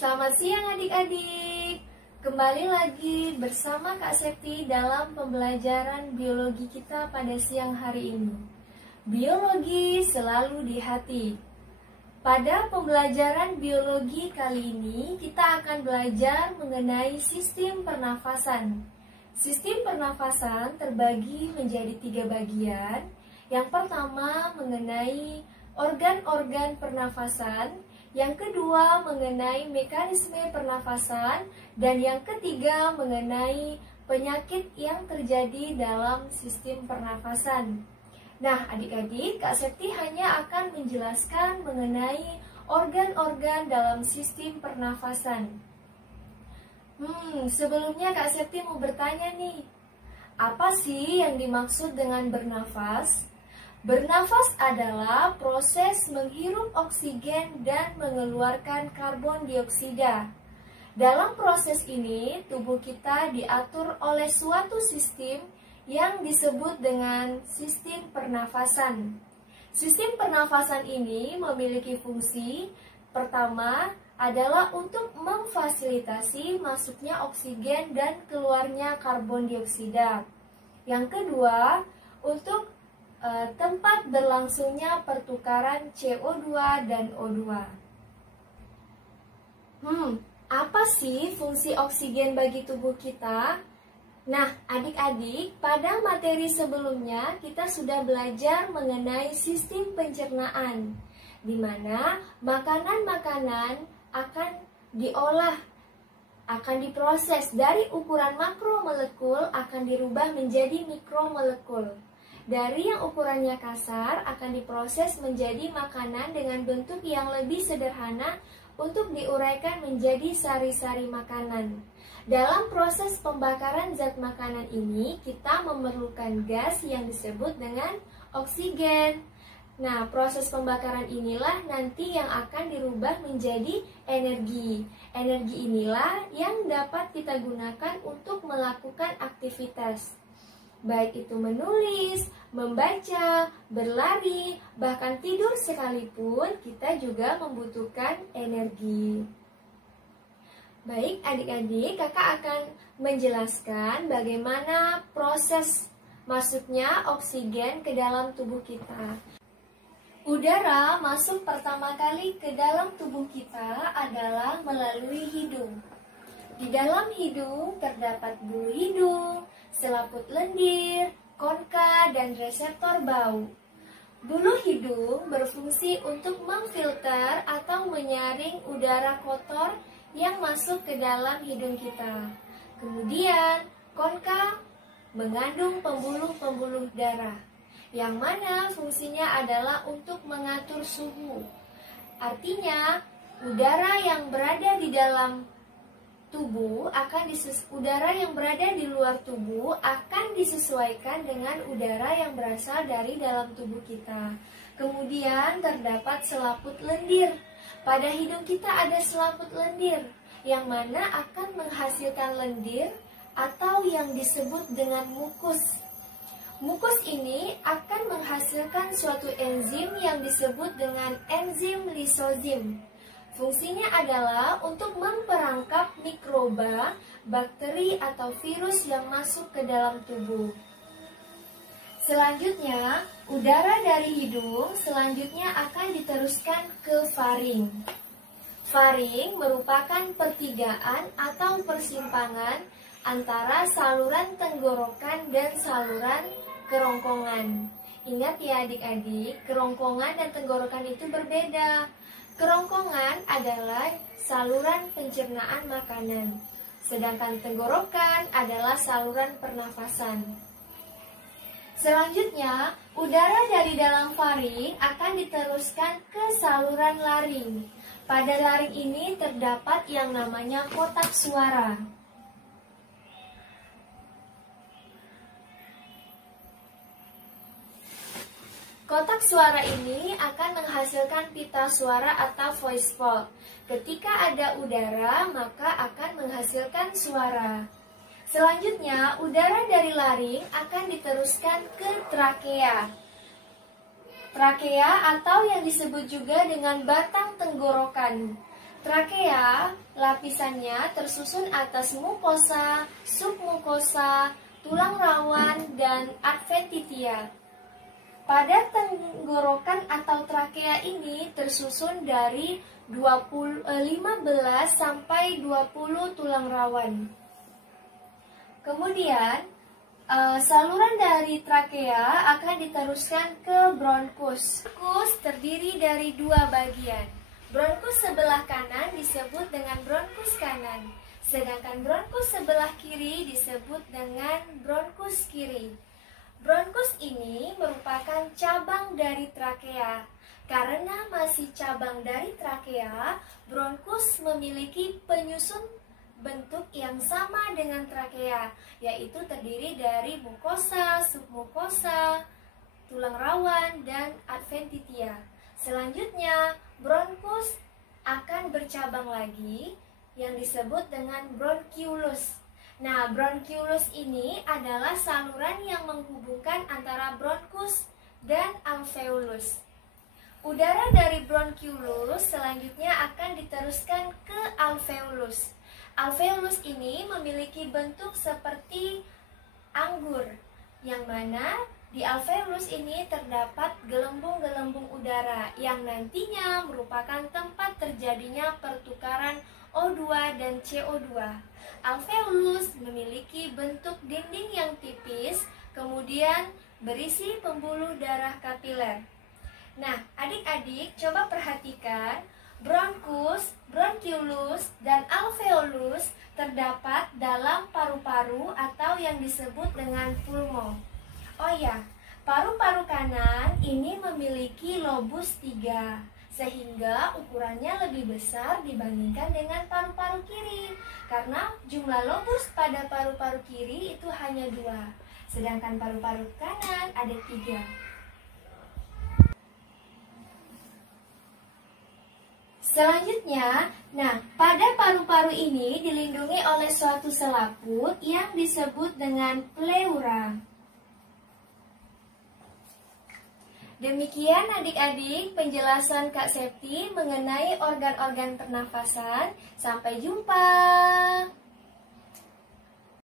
Selamat siang adik-adik. Kembali lagi bersama Kak Septi dalam pembelajaran biologi kita pada siang hari ini. Biologi selalu di hati. Pada pembelajaran biologi kali ini kita akan belajar mengenai sistem pernafasan. Sistem pernafasan terbagi menjadi 3 bagian. Yang pertama mengenai organ-organ pernafasan, yang kedua mengenai mekanisme pernafasan, dan yang ketiga mengenai penyakit yang terjadi dalam sistem pernafasan. Nah, adik-adik, Kak Septi hanya akan menjelaskan mengenai organ-organ dalam sistem pernafasan. Sebelumnya Kak Septi mau bertanya nih, apa sih yang dimaksud dengan bernafas? Bernafas adalah proses menghirup oksigen dan mengeluarkan karbon dioksida. Dalam proses ini, tubuh kita diatur oleh suatu sistem yang disebut dengan sistem pernafasan. Sistem pernafasan ini memiliki fungsi pertama adalah untuk memfasilitasi masuknya oksigen dan keluarnya karbon dioksida. Yang kedua, untuk tempat berlangsungnya pertukaran CO2 dan O2. Apa sih fungsi oksigen bagi tubuh kita? Nah, adik-adik, pada materi sebelumnya kita sudah belajar mengenai sistem pencernaan, di mana makanan-makanan akan diolah, akan diproses dari ukuran makromolekul akan dirubah menjadi mikromolekul. Dari yang ukurannya kasar akan diproses menjadi makanan dengan bentuk yang lebih sederhana untuk diuraikan menjadi sari-sari makanan. Dalam proses pembakaran zat makanan ini, kita memerlukan gas yang disebut dengan oksigen. Nah, proses pembakaran inilah nanti yang akan dirubah menjadi energi. Energi inilah yang dapat kita gunakan untuk melakukan aktivitas, baik itu menulis, membaca, berlari, bahkan tidur sekalipun, kita juga membutuhkan energi. Baik adik-adik, kakak akan menjelaskan bagaimana proses masuknya oksigen ke dalam tubuh kita. Udara masuk pertama kali ke dalam tubuh kita adalah melalui hidung. Di dalam hidung terdapat bulu hidung, selaput lendir, konka, dan reseptor bau. Bulu hidung berfungsi untuk memfilter atau menyaring udara kotor yang masuk ke dalam hidung kita. Kemudian, konka mengandung pembuluh-pembuluh darah, yang mana fungsinya adalah untuk mengatur suhu. Artinya, udara yang berada di dalam udara yang berada di luar tubuh akan disesuaikan dengan udara yang berasal dari dalam tubuh kita. Kemudian terdapat selaput lendir. Pada hidung kita ada selaput lendir yang mana akan menghasilkan lendir atau yang disebut dengan mukus. Mukus ini akan menghasilkan suatu enzim yang disebut dengan enzim lisozim. Fungsinya adalah untuk memperangkap mikroba, bakteri, atau virus yang masuk ke dalam tubuh. Selanjutnya, udara dari hidung selanjutnya akan diteruskan ke faring. Faring merupakan pertigaan atau persimpangan antara saluran tenggorokan dan saluran kerongkongan. Ingat ya adik-adik, kerongkongan dan tenggorokan itu berbeda. Kerongkongan adalah saluran pencernaan makanan, sedangkan tenggorokan adalah saluran pernafasan. Selanjutnya, udara dari dalam faring akan diteruskan ke saluran laring. Pada laring ini terdapat yang namanya kotak suara. Kotak suara ini akan menghasilkan pita suara atau voice box. Ketika ada udara, maka akan menghasilkan suara. Selanjutnya, udara dari laring akan diteruskan ke trakea. Trakea atau yang disebut juga dengan batang tenggorokan. Trakea, lapisannya tersusun atas mukosa, submukosa, tulang rawan, dan adventitia. Pada tenggorokan atau trakea ini tersusun dari 15 sampai 20 tulang rawan. Kemudian, saluran dari trakea akan diteruskan ke bronkus. Bronkus terdiri dari dua bagian. Bronkus sebelah kanan disebut dengan bronkus kanan, sedangkan bronkus sebelah kiri disebut dengan bronkus kiri. Bronkus ini merupakan cabang dari trakea. Karena masih cabang dari trakea, bronkus memiliki penyusun bentuk yang sama dengan trakea, yaitu terdiri dari mukosa, submukosa, tulang rawan, dan adventitia. Selanjutnya, bronkus akan bercabang lagi yang disebut dengan bronkiolus. Nah, bronkiolus ini adalah saluran yang menghubungkan antara bronkus dan alveolus. Udara dari bronkiolus selanjutnya akan diteruskan ke alveolus. Alveolus ini memiliki bentuk seperti anggur, yang mana di alveolus ini terdapat gelembung-gelembung udara yang nantinya merupakan tempat terjadinya pertukaran O2 dan CO2. Alveolus memiliki bentuk dinding yang tipis, kemudian berisi pembuluh darah kapiler. Nah, adik-adik coba perhatikan, bronkus, bronkiolus, dan alveolus terdapat dalam paru-paru atau yang disebut dengan pulmo. Oh ya, paru-paru kanan ini memiliki lobus 3, sehingga ukurannya lebih besar dibandingkan dengan paru-paru kiri. Karena jumlah lobus pada paru-paru kiri itu hanya 2, sedangkan paru-paru kanan ada 3. Selanjutnya, pada paru-paru ini dilindungi oleh suatu selaput yang disebut dengan pleura. Demikian adik-adik penjelasan Kak Septi mengenai organ-organ pernafasan. Sampai jumpa.